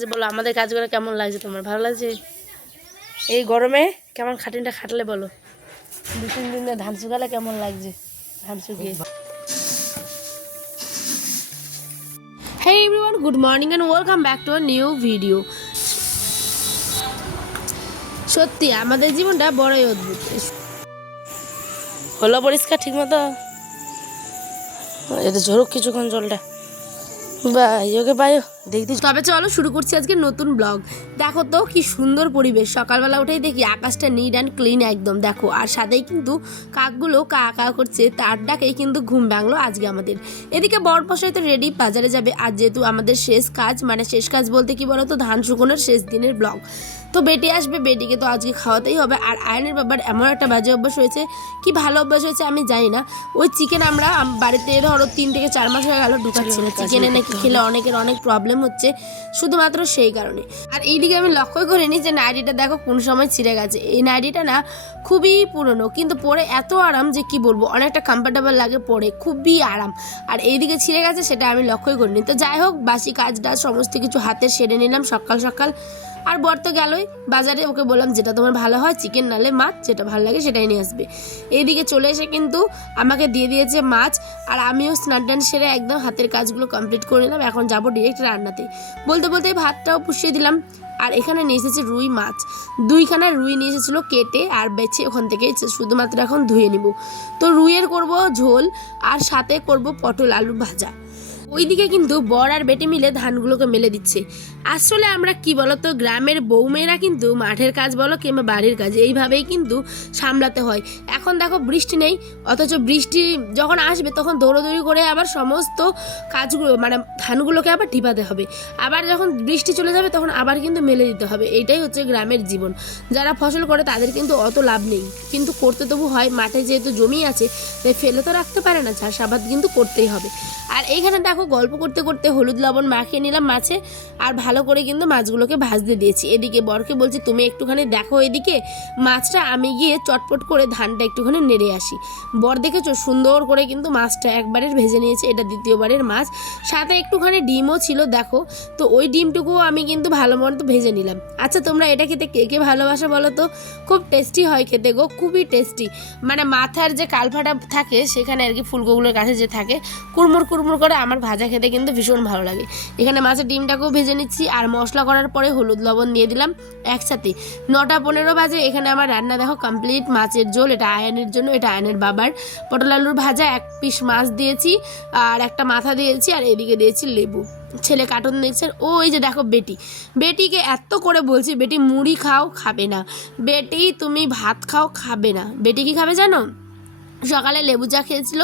লাগছে বলো, আমাদের কাজগুলো কেমন লাগছে তোমার? ভালো লাগছে? এই গরমে কেমন খাটিনটা খাটলে বলো? 2-3 দিন ধরে ধান শুকালে কেমন লাগছে? ধান শুকিয়ে। Hey everyone, good morning and welcome back to a new video. সত্যি আমাদের জীবনটা বড়ই অদ্ভুত। হলো পরিষ্কার ঠিক মতো? এটা ঝরুক কিছুক্ষণ জলটা। ওকে বায়ো দেখতে। তবে চলো শুরু করছি আজকে নতুন ব্লগ। দেখো তো কি সুন্দর পরিবেশ, সকালবেলা উঠেই দেখি আকাশটা নিট অ্যান্ড ক্লিন একদম। দেখো আর সাথেই কিন্তু কাকগুলো কা কা করছে, তার ডাকেই কিন্তু ঘুম ভাঙলো আজকে আমাদের। এদিকে বরপশাই তো রেডি বাজারে যাবে, আর যেহেতু আমাদের শেষ কাজ, মানে শেষ কাজ বলতে কি বলতো, ধান শুকোনোর শেষ দিনের ব্লগ। তো বেটি আসবে, বেটিকে তো আজকে খাওয়াতেই হবে। আর আয়নের বাবার এমন একটা বাজে অভ্যাস হয়েছে, কি ভালো অভ্যাস হয়েছে আমি জানি না, ওই চিকেন আমরা বাড়িতে ধরো 3 থেকে 4 মাস হয়ে গেল ঢুকাচ্ছি না। চিকেনে নাকি খেলে অনেকের অনেক প্রবলেম হচ্ছে, শুধুমাত্র সেই কারণে। আর এইদিকে আমি লক্ষ্য করিনি যে নাইটিটা দেখো কোন সময় ছিঁড়ে গেছে। এই নাইটিটা না খুবই পুরনো, কিন্তু পরে এত আরাম যে কি বলবো, অনেকটা কমফর্টেবল লাগে পরে, খুবই আরাম। আর এইদিকে ছিঁড়ে গেছে সেটা আমি লক্ষ্যই করিনি। তো যাই হোক, বাসি কাজটা সমস্ত কিছু হাতে সেরে নিলাম সকাল সকাল। আর বর তো গেলই বাজারে, ওকে বললাম যেটা তোমার ভালো হয় চিকেন নালে মাছ, যেটা ভালো লাগে সেটাই নিয়ে আসবে। এইদিকে চলে এসে কিন্তু আমাকে দিয়ে দিয়েছে মাছ, আর আমিও স্নান টান সেরে একদম হাতের কাজগুলো কমপ্লিট করে নিলাম। এখন যাবো ডিরেক্ট রান্নাতে। বলতে বলতেই ভাতটাও পুষিয়ে দিলাম। আর এখানে নিয়ে এসেছে রুই মাছ, 2খানা রুই নিয়ে এসেছিলো কেটে আর বেছে, ওখান থেকে শুধুমাত্র এখন ধুয়ে নিব। তো রুইয়ের করব ঝোল, আর সাথে করব পটল আলু ভাজা। ওইদিকে কিন্তু বর আর বেটি মিলে ধানগুলোকে মেলে দিচ্ছে। আসলে আমরা কি বলতো, গ্রামের বউমেয়েরা কিন্তু মাঠের কাজ বলো কিংবা বাড়ির কাজ এইভাবেই কিন্তু সামলাতে হয়। এখন দেখো বৃষ্টি নেই, অথচ বৃষ্টি যখন আসবে তখন দৌড়োদৌড়ি করে আবার সমস্ত কাজগুলো মানে ধানগুলোকে আবার ঢিপাতে হবে। আবার যখন বৃষ্টি চলে যাবে তখন আবার কিন্তু মেলে দিতে হবে। এইটাই হচ্ছে গ্রামের জীবন। যারা ফসল করে তাদের কিন্তু অত লাভ নেই, কিন্তু করতে তবু হয়। মাঠে যেহেতু জমি আছে তাই ফেলে তো রাখতে পারে না, চাষাবাদ কিন্তু করতেই হবে। আর এইখানে দেখো গল্প করতে করতে হলুদ লবণ মাখিয়ে নিলাম মাছে, আর ভালো করে কিন্তু মাছগুলোকে ভাজতে দিয়েছি। এদিকে বরকে বলছি তুমি একটুখানি দেখো এদিকে মাছটা, আমি গিয়ে চটপট করে ধানটা একটুখানি নেড়ে আসি। বর দেখেছো সুন্দর করে কিন্তু মাছটা একবারের ভেজে নিয়েছে, এটা দ্বিতীয়বারের মাছ। সাথে একটুখানি ডিমও ছিল দেখো, তো ওই ডিমটুকুও আমি কিন্তু ভালো মতো ভেজে নিলাম। আচ্ছা তোমরা এটা খেতে কে কে ভালোবাসা বলো তো? খুব টেস্টি হয় খেতে গো, খুবই টেস্টি। মানে মাথার যে কালফাটা থাকে সেখানে আর কি ফুলকোগুলোর কাছে যে থাকে, কুড়মুড় কুড়মুড় করে, আমার ভাজা খেতে কিন্তু ভীষণ ভালো লাগে। এখানে মাছের ডিমটাকেও ভেজে নিচ্ছি, আর মশলা করার পরে হলুদ লবণ দিয়ে দিলাম একসাথে। 9টা 15 বাজে এখানে আমার রান্না দেখো কমপ্লিট। মাছের ঝোল, এটা আয়নের জন্য, এটা আয়নের বাবার। পটল আলুর ভাজা, 1 পিস মাছ দিয়েছি, আর একটা মাথা দিয়েছি, আর এদিকে দিয়েছি লেবু। ছেলে কার্টুন দেখছে। ওই যে দেখো বেটি, বেটিকে এত করে বলছি বেটি মুড়ি খাও, খাবে না। বেটি তুমি ভাত খাও, খাবে না। বেটি কি খাবে জানো? সকালে লেবু চা খেয়েছিল,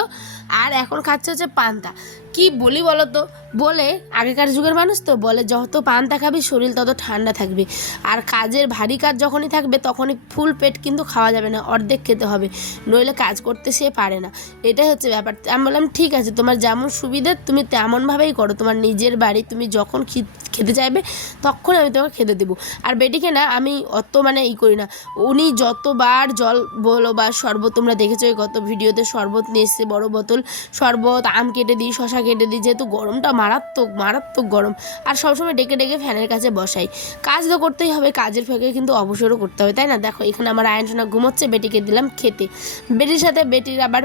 আর এখন খাচ্ছে হচ্ছে পান্তা। কি বলি বলো তো, বলে আগেকার যুগের মানুষ তো বলে যত পান্তা খাবি শরীর তত ঠান্ডা থাকবে, আর কাজের ভারী কাজ যখনই থাকবে তখনই ফুল পেট কিন্তু খাওয়া যাবে না, অর্ধেক খেতে হবে, নইলে কাজ করতে সে পারে না। এটাই হচ্ছে ব্যাপার। আমি বললাম ঠিক আছে, তোমার যেমন সুবিধে তুমি তেমনভাবেই করো, তোমার নিজের বাড়ি, তুমি যখন খেতে চাইবে তখন আমি তোমাকে খেতে দেবো। আর বেটিকে না আমি অত মানে করি না, উনি যতবার জল বলো বা শরবত, তোমরা দেখেছো এই গত ভিডিওতে শরবত নিয়ে এসছে বড় বোতল শরবত, আম কেটে দিই, শশা কেটে দিই, যেহেতু গরমটা মারাত্মক মারাত্মক গরম। আর সবসময় ডেকে ডেকে ফ্যানের কাছে বসাই। কাজ তো করতেই হবে, কাজের ফাঁকে কিন্তু অবসরও করতে হবে, তাই না? দেখো এখানে আমার আয়নসোনা ঘুমোচ্ছে, বেটিকে দিলাম খেতে। বেটির সাথে বেটির আবার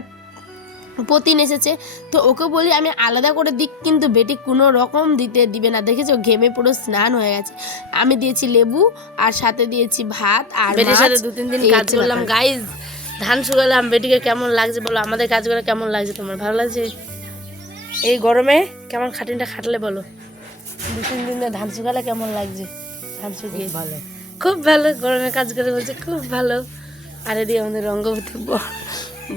পতিন এসেছে, তো ওকে বলি আমি আলাদা করে দিক, কিন্তু বেটি কোনো রকম দিবে না। দেখেছো ঘেমে পুরো স্নান হয়ে গেছে। আমি দিয়েছি লেবু, আর সাথে দিয়েছি ভাত, আর বেটির সাথে 2-3 দিন কাজ করলাম। গাইজ ধান শুকালাম, বেটিকে কেমন লাগছে বলো, আমাদের কাজগুলো কেমন লাগছে তোমার? ভালো লাগছে? এই গরমে কেমন খাটিনটা খাটলে বলো? 2-3 দিন ধরে ধান শুকালে কেমন লাগছে? ধান শুকিয়ে ভালো, খুব ভালো। গরমে কাজ করে বলছে খুব ভালো। আর এদিকে আমাদের রঙ্গবতী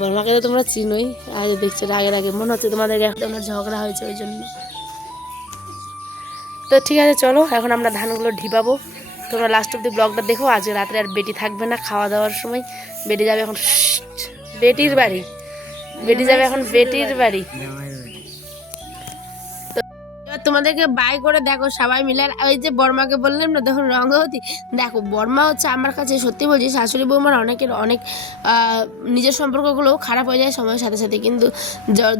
বর্মাকে তো তোমরা চিনোই, আজ দেখছো রাগের আগে মনে হচ্ছে তোমাদের তোমরা ঝগড়া হয়েছে ওই জন্য। তো ঠিক আছে চলো, এখন আমরা ধানগুলো ঢিপাবো। তোমরা লাস্ট অব্দি ব্লগটা দেখো। আজকে রাত্রে আর বেটি থাকবে না, খাওয়া দাওয়ার সময় বেটি যাবে এখন বেটির বাড়ি। বেটি যাবে এখন বেটির বাড়ি। তো তোমাদেরকে বাই করে দেখো সবাই মিলে। আর ওই যে বর্মাকে বললাম না দেখুন রঙ্গবতী, দেখো বর্মা হচ্ছে আমার কাছে সত্যি বলছি শাশুড়ি বৌমার অনেক নিজের সম্পর্কগুলো খারাপ হয়ে যায় সময়ের সাথে সাথে, কিন্তু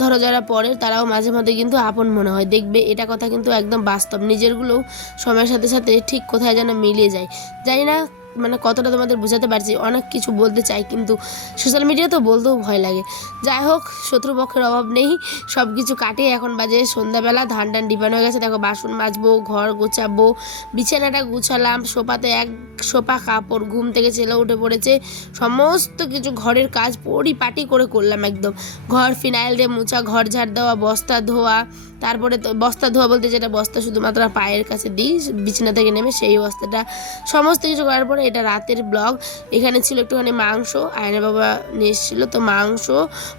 ধরো যারা পরে তারাও মাঝে মধ্যে কিন্তু আপন মনে হয়, দেখবে এটা কথা কিন্তু একদম বাস্তব। নিজেরগুলোও সময়ের সাথে সাথে ঠিক কোথায় যেন মিলিয়ে যায়। জানি না মানে কতটা তোমাদের বোঝাতে পারছি, অনেক কিছু বলতে চাই কিন্তু সোশ্যাল মিডিয়া তো বলতেও ভয় লাগে। যাই হোক, শত্রুপক্ষের অভাব নেই, সব কিছু কাটিয়ে এখন বাজে সন্ধ্যাবেলা, ধান টান ডিপানো হয়ে গেছে। দেখো বাসন মাজবো, ঘর গোছাবো, বিছানাটা গুছালাম, সোফাতে এক সোফা কাপড়, ঘুম থেকে ছেলে উঠে পড়েছে, সমস্ত কিছু ঘরের কাজ পরিপাটি করে করলাম একদম। ঘর ফিনাইল দিয়ে মুছা, ঘর ঝাড় দেওয়া, বস্তা ধোয়া, তারপরে তো বস্তা ধোয়া বলতে যেটা বস্তা শুধুমাত্র পায়ের কাছে দিই বিছানা থেকে নেমে সেই বস্তাটা, সমস্ত কিছু করার পরে এটা রাতের ব্লগ। এখানে ছিল একটুখানি মাংস, আয়না বাবা নিয়ে এসেছিলো, তো মাংস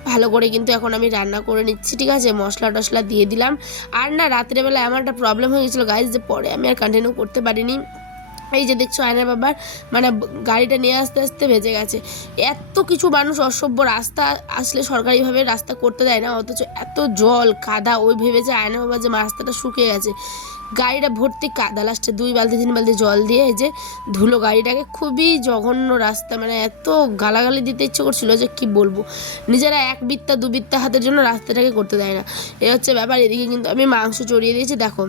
ভালো করে কিন্তু এখন আমি রান্না করে নিচ্ছি, ঠিক আছে, মশলা টশলা দিয়ে দিলাম। আর না রাত্রেবেলা আমার একটা প্রবলেম হয়ে গেছিলো গাইজ, যে পরে আমি আর কন্টিনিউ করতে পারিনি। এই যে দেখছো আয়না বাবার মানে গাড়িটা নিয়ে আসতে আসতে ভেজে গেছে। এত কিছু মানুষ অসভ্য, রাস্তা আসলে সরকারিভাবে রাস্তা করতে দেয় না, অথচ এত জল কাদা, ওই ভেবেছে আয়না বাবা যে রাস্তাটা শুকিয়ে গেছে, গাড়িটা ভর্তি কাদা, লাস্টে 2 বালতি 3 বালতি জল দিয়ে এই যে ধুলো গাড়িটাকে। খুবই জঘন্য রাস্তা, মানে এত গালাগালি দিতে ইচ্ছে করছিল যে কি বলবো। নিজেরা 1 বিত্তা 2 বিত্তা হাতের জন্য রাস্তাটাকে করতে দেয় না, এ হচ্ছে ব্যাপার। এদিকে কিন্তু আমি মাংস চড়িয়ে দিয়েছি, দেখো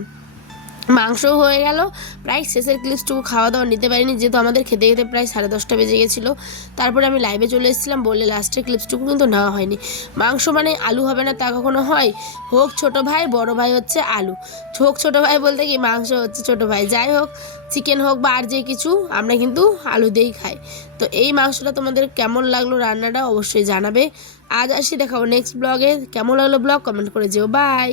মাংসও হয়ে গেল। প্রায় শেষের ক্লিপসটুকু খাওয়া দাওয়া নিতে পারিনি, যেহেতু আমাদের খেতে খেতে প্রায় 10:30 বেজে গেছিলো। তারপরে আমি লাইভে চলে এসেছিলাম বলে লাস্টের ক্লিপসটুকু কিন্তু নেওয়া হয়নি। মাংস মানে আলু হবে না তা কখনো হয়, হোক ছোটো ভাই, বড় ভাই হচ্ছে আলু, হোক ছোটো ভাই বলতে কি মাংস হচ্ছে ছোটো ভাই। যাই হোক, চিকেন হোক বা আর যে কিছু, আমরা কিন্তু আলু দিয়েই খাই। তো এই মাংসটা তোমাদের কেমন লাগলো রান্নাটা অবশ্যই জানাবে। আজ আসি, দেখাবো নেক্সট ব্লগে। কেমন লাগলো ব্লগ কমেন্ট করে যেও, বাই।